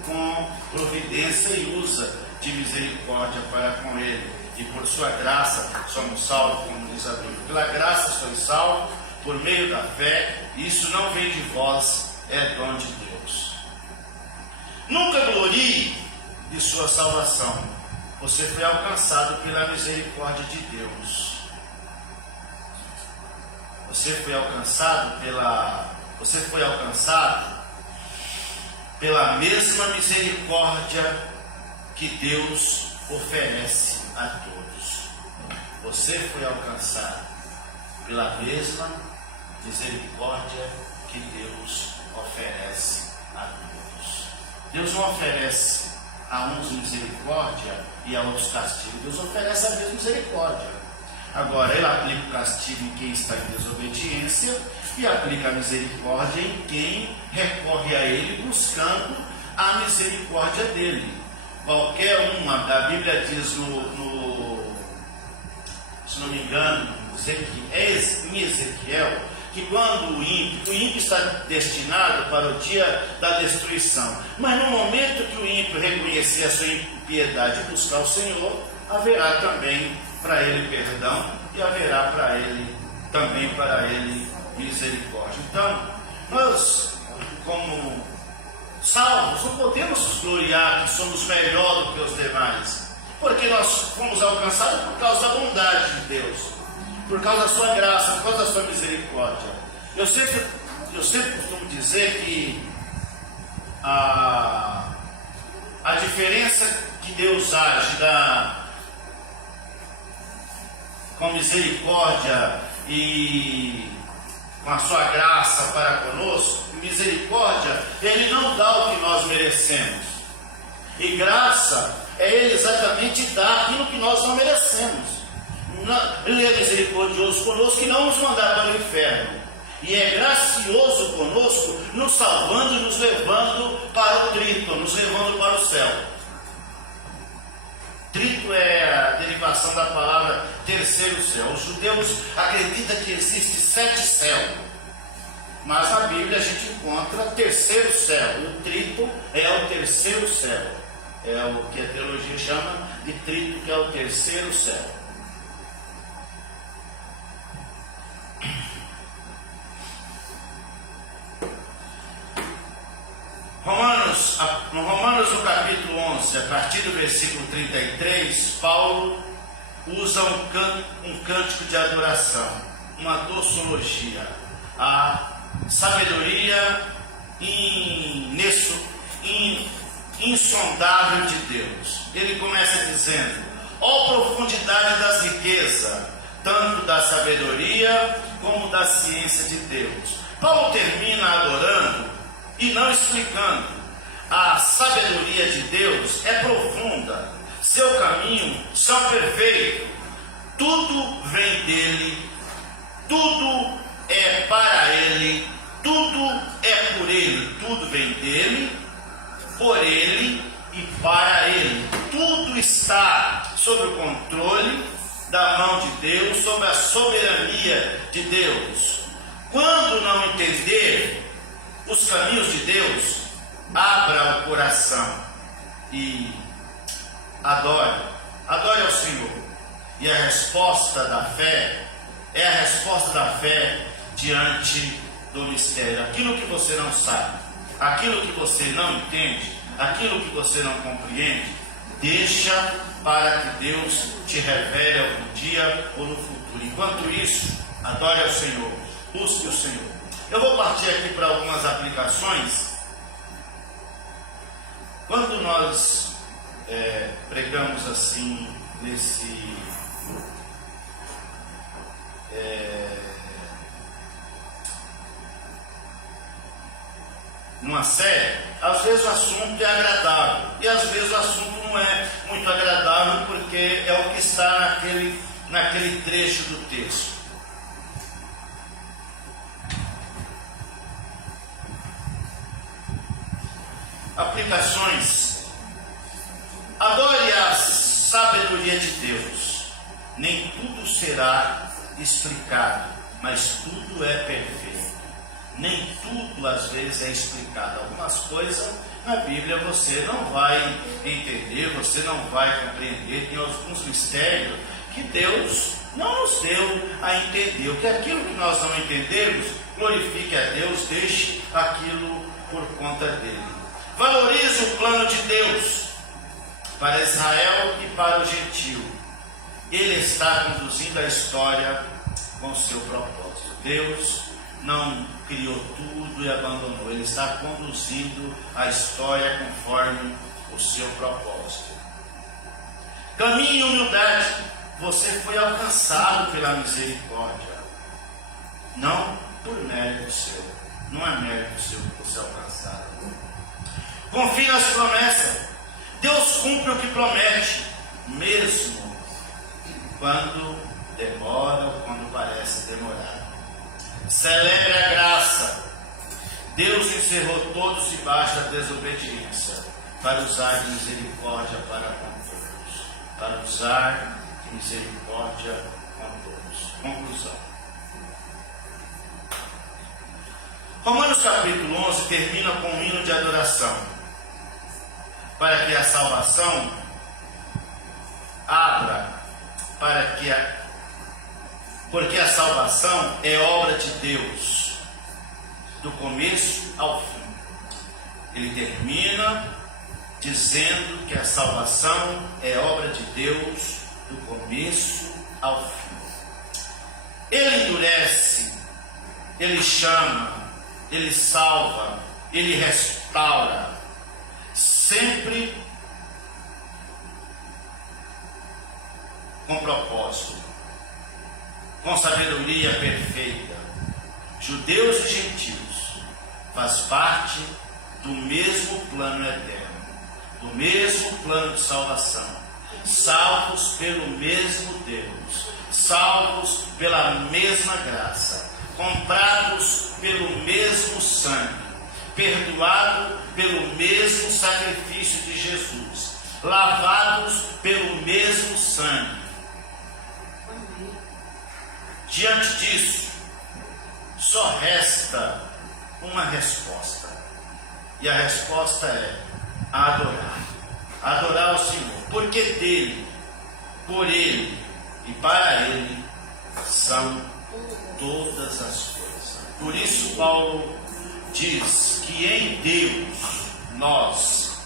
com providência e usa de misericórdia para com ele, e por sua graça somos salvos, como diz a Bíblia. Pela graça sois salvos, por meio da fé, e isso não vem de vós, é dom de Deus. Nunca glorie de sua salvação. Você foi alcançado pela misericórdia de Deus. Você foi alcançado pela mesma misericórdia que Deus oferece a todos. Você foi alcançado pela mesma misericórdia que Deus oferece a todos. Deus não oferece a uns misericórdia e a outros castigo. Deus oferece a mesma misericórdia. Agora, Ele aplica o castigo em quem está em desobediência e aplica a misericórdia em quem recorre a Ele buscando a misericórdia dEle. Qualquer uma, a Bíblia diz se não me engano, em Ezequiel, que quando o ímpio está destinado para o dia da destruição, mas no momento que o ímpio reconhecer a sua impiedade e buscar o Senhor, haverá também para ele perdão e haverá para ele também misericórdia. Então, nós, como salvos, não podemos nos gloriar que somos melhor do que os demais, porque nós fomos alcançados por causa da bondade de Deus, por causa da sua graça, por causa da sua misericórdia. Eu sempre costumo dizer que a diferença que Deus age com misericórdia e com a sua graça para conosco, misericórdia, Ele não dá o que nós merecemos. E graça é Ele exatamente dar aquilo que nós não merecemos. Ele é misericordioso conosco e não nos mandar para o inferno. E é gracioso conosco, nos salvando e nos levando para o trito, nos levando para o céu. Trito é a derivação da palavra terceiro céu. Os judeus acreditam que existe 7 céus. Mas na Bíblia a gente encontra terceiro céu. E o trito é o terceiro céu. É o que a teologia chama de trito, que é o terceiro céu. Romanos no capítulo 11, a partir do versículo 33, Paulo usa um cântico de adoração, uma doxologia, a sabedoria insondável de Deus. Ele começa dizendo: ó profundidade das riquezas, tanto da sabedoria como da ciência de Deus. Paulo termina adorando e não explicando. A sabedoria de Deus é profunda, seu caminho são perfeitos, tudo vem dele, tudo é para ele, tudo é por ele, tudo vem dele, por ele e para ele. Tudo está sob o controle da mão de Deus, sob a soberania de Deus. Quando não entender os caminhos de Deus, abra o coração e adore ao Senhor. E a resposta da fé é a resposta da fé diante do mistério. Aquilo que você não sabe, aquilo que você não entende, aquilo que você não compreende, deixa para que Deus te revele algum dia ou no futuro. Enquanto isso, adore ao Senhor, busque o Senhor. Eu vou partir aqui para algumas aplicações. Quando nós pregamos assim, numa série, às vezes o assunto é agradável e às vezes o assunto não é muito agradável, porque é o que está naquele trecho do texto. Aplicações. Adore a sabedoria de Deus. Nem tudo será explicado, mas tudo é perfeito. Nem tudo às vezes é explicado. Algumas coisas na Bíblia você não vai entender, você não vai compreender. Tem alguns mistérios que Deus não nos deu a entender. O que aquilo que nós não entendemos, glorifique a Deus, deixe aquilo por conta dele. Valorize o plano de Deus para Israel e para o gentio. Ele está conduzindo a história com o seu propósito. Deus não criou tudo e abandonou. Ele está conduzindo a história conforme o seu propósito. Caminhe em humildade. Você foi alcançado pela misericórdia, não por mérito seu. Não é mérito seu que você é alcançado. Confie nas promessas. Deus cumpre o que promete, mesmo quando demora ou quando parece demorar. Celebre a graça. Deus encerrou todos debaixo da desobediência, para usar de misericórdia para com todos. Para usar de misericórdia com todos. Conclusão. Romanos capítulo 11 termina com um hino de adoração, para que a salvação abra, porque a salvação é obra de Deus, do começo ao fim. Ele termina dizendo que a salvação é obra de Deus, do começo ao fim. Ele endurece, ele chama, ele salva, ele restaura, sempre com propósito. com sabedoria perfeita. Judeus e gentios, faz parte do mesmo plano eterno, do mesmo plano de salvação, salvos pelo mesmo Deus, salvos pela mesma graça, comprados pelo mesmo sangue, perdoados pelo mesmo sacrifício de Jesus, lavados pelo mesmo sangue. Diante disso, só resta uma resposta. E a resposta é adorar. Adorar o Senhor. Porque dele, por ele e para ele são todas as coisas. Por isso Paulo diz que em Deus nós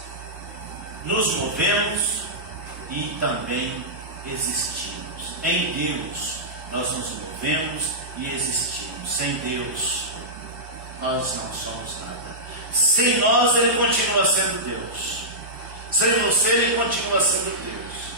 nos movemos e também existimos. Em Deus nós nos movemos e existimos. Sem Deus nós não somos nada. Sem nós ele continua sendo Deus. Sem você ele continua sendo Deus.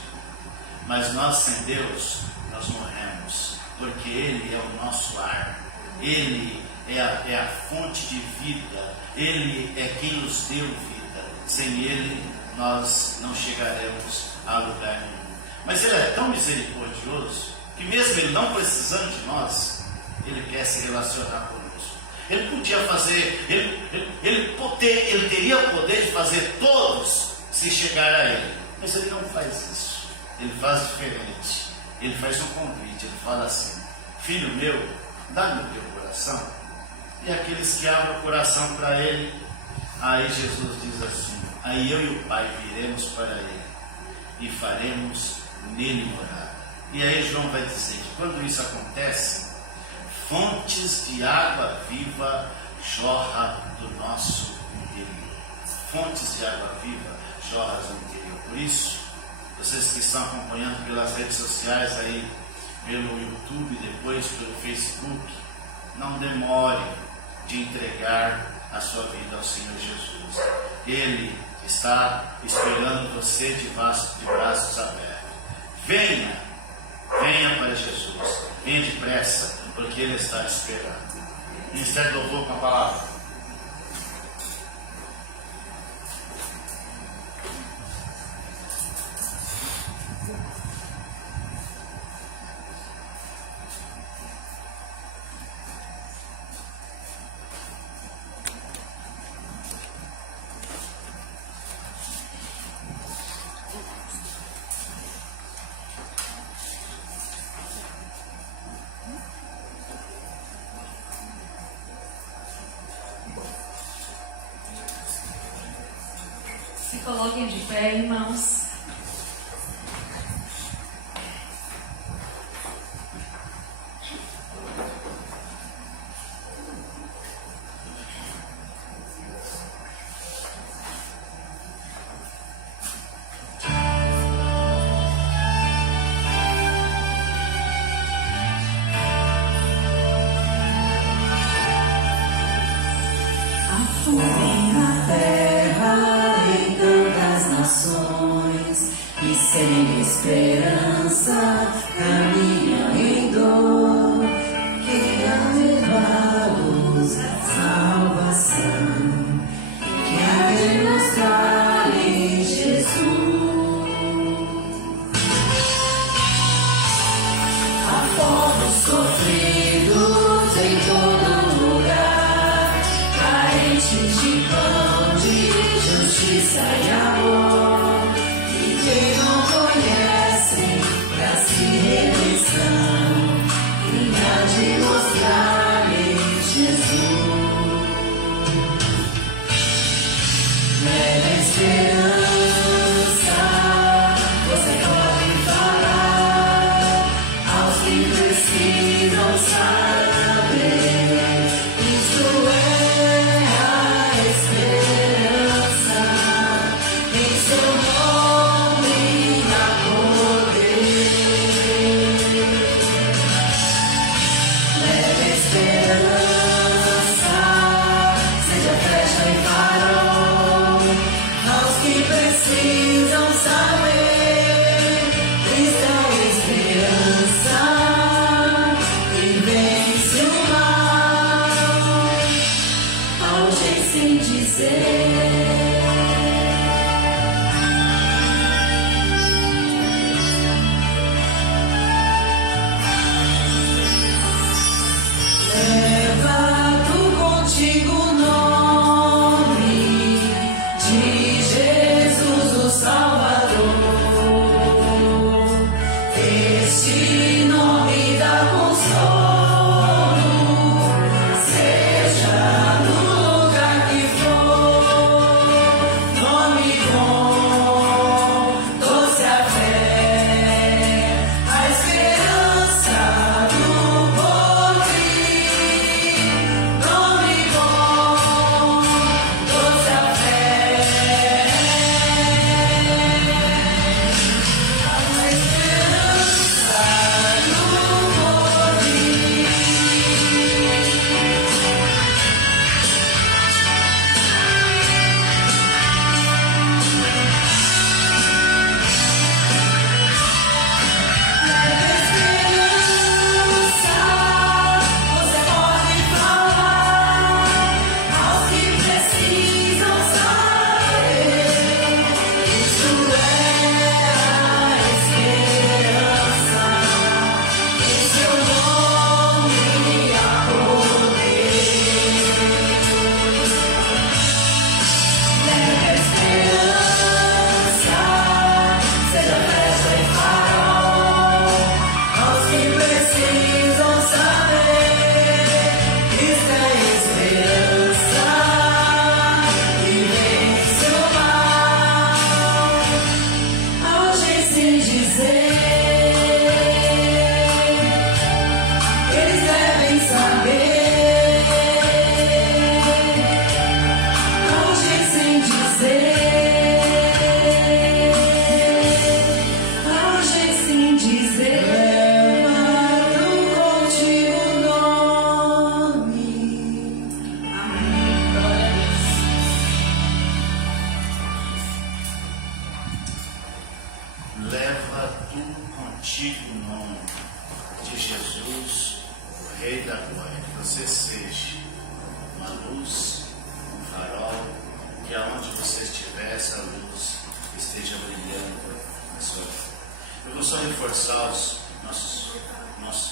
Mas nós sem Deus nós morremos, porque ele é o nosso ar. Ele é a fonte de vida. Ele é quem nos deu vida. Sem ele nós não chegaremos a lugar nenhum. Mas ele é tão misericordioso que mesmo ele não precisando de nós, ele quer se relacionar conosco. Ele podia fazer, ele teria o poder de fazer todos se chegar a ele. Mas ele não faz isso. Ele faz diferente. Ele faz um convite. Ele fala assim: filho meu, dá-me o teu coração. E aqueles que abrem o coração para ele, aí Jesus diz assim: aí eu e o Pai viremos para ele e faremos nele morada. E aí João vai dizer que quando isso acontece, fontes de água viva jorra do nosso interior. Fontes de água viva jorra do interior. Por isso, vocês que estão acompanhando pelas redes sociais aí, pelo YouTube, depois pelo Facebook, não demore de entregar a sua vida ao Senhor Jesus. Ele está esperando você de braços abertos. Venha para Jesus. Venha depressa, porque Ele está esperando. Ministério do Louvor com a palavra. Se coloquem de pé, irmãos. Afundem na terra em tantas nações.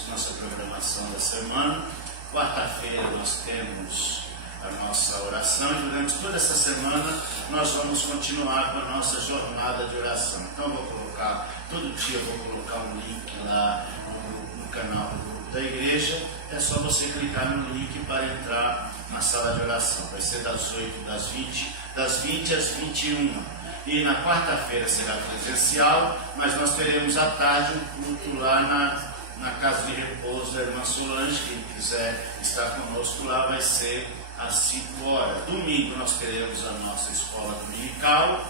Nossa programação da semana. Quarta-feira nós temos a nossa oração e durante toda essa semana nós vamos continuar com a nossa jornada de oração. Então eu vou colocar, todo dia eu vou colocar um link lá no canal do grupo da igreja. É só você clicar no link para entrar na sala de oração. Vai ser das 8 das 20 às 21. E na quarta-feira será presencial, mas nós teremos à tarde um culto lá na casa de repouso da irmã Solange. Quem quiser estar conosco lá vai ser às 5 horas. Domingo nós teremos a nossa escola dominical.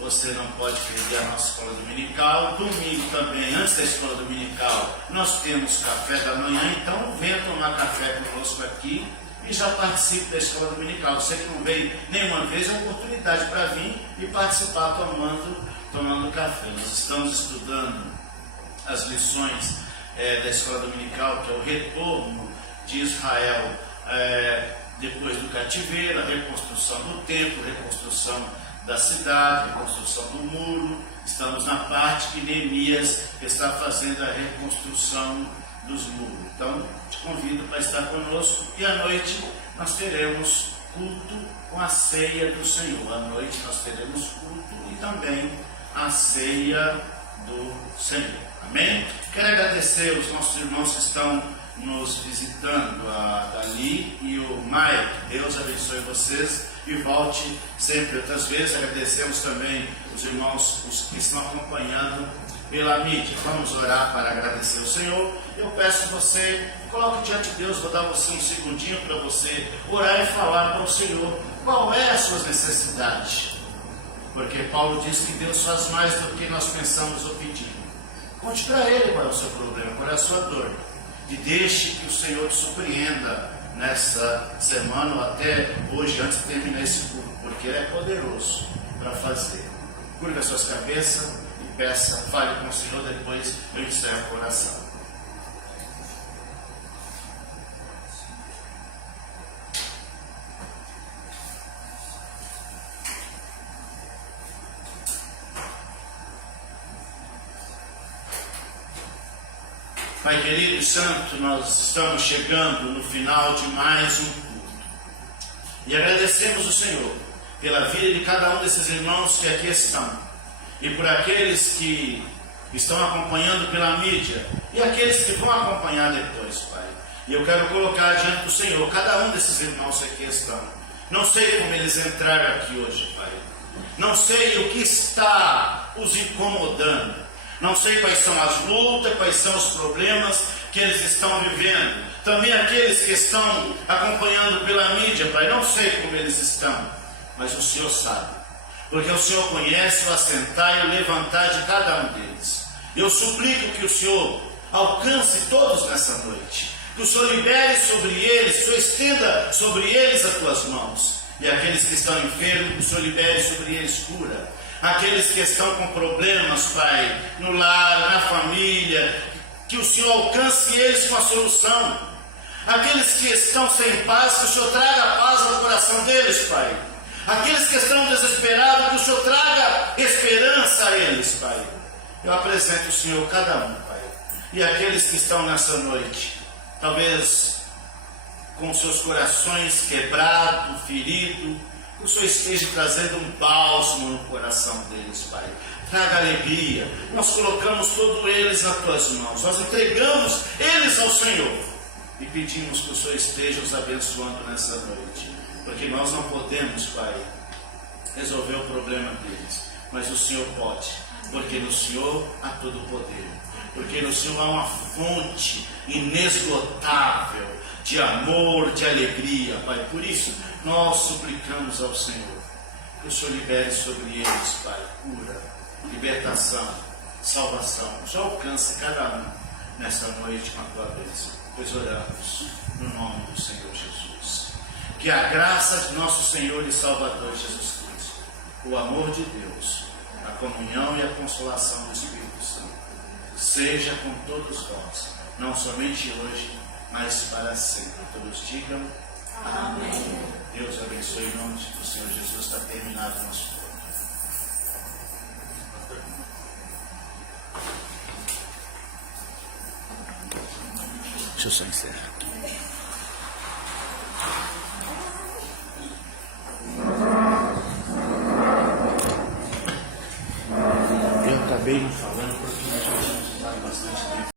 Você não pode perder a nossa escola dominical. Domingo também, antes da escola dominical, nós temos café da manhã. Então venha tomar café conosco aqui e já participe da escola dominical. Você que não veio nenhuma vez, é uma oportunidade para vir e participar tomando café. Nós estamos estudando as lições da escola dominical, que é o retorno de Israel depois do cativeiro, a reconstrução do templo, reconstrução da cidade, reconstrução do muro. Estamos na parte que Neemias está fazendo a reconstrução dos muros. Então, te convido para estar conosco e à noite nós teremos culto com a ceia do Senhor. À noite nós teremos culto e também a ceia do Senhor. Amém? Quero agradecer os nossos irmãos que estão nos visitando, a Dali e o Maia. Que Deus abençoe vocês e volte sempre outras vezes. Agradecemos também os irmãos que estão acompanhando pela mídia. Vamos orar para agradecer o Senhor. Eu peço que você coloque diante de Deus. Vou dar você um segundinho para você orar e falar para o Senhor qual é as suas necessidades. Porque Paulo diz que Deus faz mais do que nós pensamos ou pedimos. Conte para Ele qual é o seu problema, qual é a sua dor. E deixe que o Senhor te surpreenda nessa semana ou até hoje, antes de terminar esse culto, porque Ele é poderoso para fazer. Curva as suas cabeças e peça, fale com o Senhor, depois eu encerro a oração. Pai querido e santo, nós estamos chegando no final de mais um culto. E agradecemos o Senhor pela vida de cada um desses irmãos que aqui estão. E por aqueles que estão acompanhando pela mídia. E aqueles que vão acompanhar depois, Pai. E eu quero colocar diante do Senhor cada um desses irmãos que aqui estão. Não sei como eles entraram aqui hoje, Pai. Não sei o que está os incomodando. Não sei quais são as lutas, quais são os problemas que eles estão vivendo. Também aqueles que estão acompanhando pela mídia, Pai, não sei como eles estão, mas o Senhor sabe. Porque o Senhor conhece o assentar e o levantar de cada um deles. Eu suplico que o Senhor alcance todos nessa noite. Que o Senhor libere sobre eles, que o Senhor estenda sobre eles as tuas mãos. E aqueles que estão enfermos, que o Senhor libere sobre eles cura. Aqueles que estão com problemas, Pai, no lar, na família, que o Senhor alcance eles com a solução. Aqueles que estão sem paz, que o Senhor traga a paz ao coração deles, Pai. Aqueles que estão desesperados, que o Senhor traga esperança a eles, Pai. Eu apresento o Senhor cada um, Pai. E aqueles que estão nessa noite, talvez com seus corações quebrados, feridos, que o Senhor esteja trazendo um bálsamo no coração deles, Pai. Traga alegria. Nós colocamos todos eles nas tuas mãos. Nós entregamos eles ao Senhor. E pedimos que o Senhor esteja os abençoando nessa noite. Porque nós não podemos, Pai, resolver o problema deles. Mas o Senhor pode. Porque no Senhor há todo o poder. Porque no Senhor há uma fonte inesgotável de amor, de alegria, Pai. Por isso, nós suplicamos ao Senhor que o Senhor libere sobre eles, Pai, cura, libertação, salvação. O Senhor alcance cada um nesta noite com a tua bênção. Pois oramos no nome do Senhor Jesus. Que a graça de nosso Senhor e Salvador Jesus Cristo, o amor de Deus, a comunhão e a consolação do Espírito Santo, seja com todos vós, não somente hoje, mas para sempre. Todos digam amém. Deus abençoe em nome do Senhor Jesus. Está terminado o nosso culto. Deixa eu só encerrar. Eu acabei não falando porque nós já tínhamos usado bastante tempo.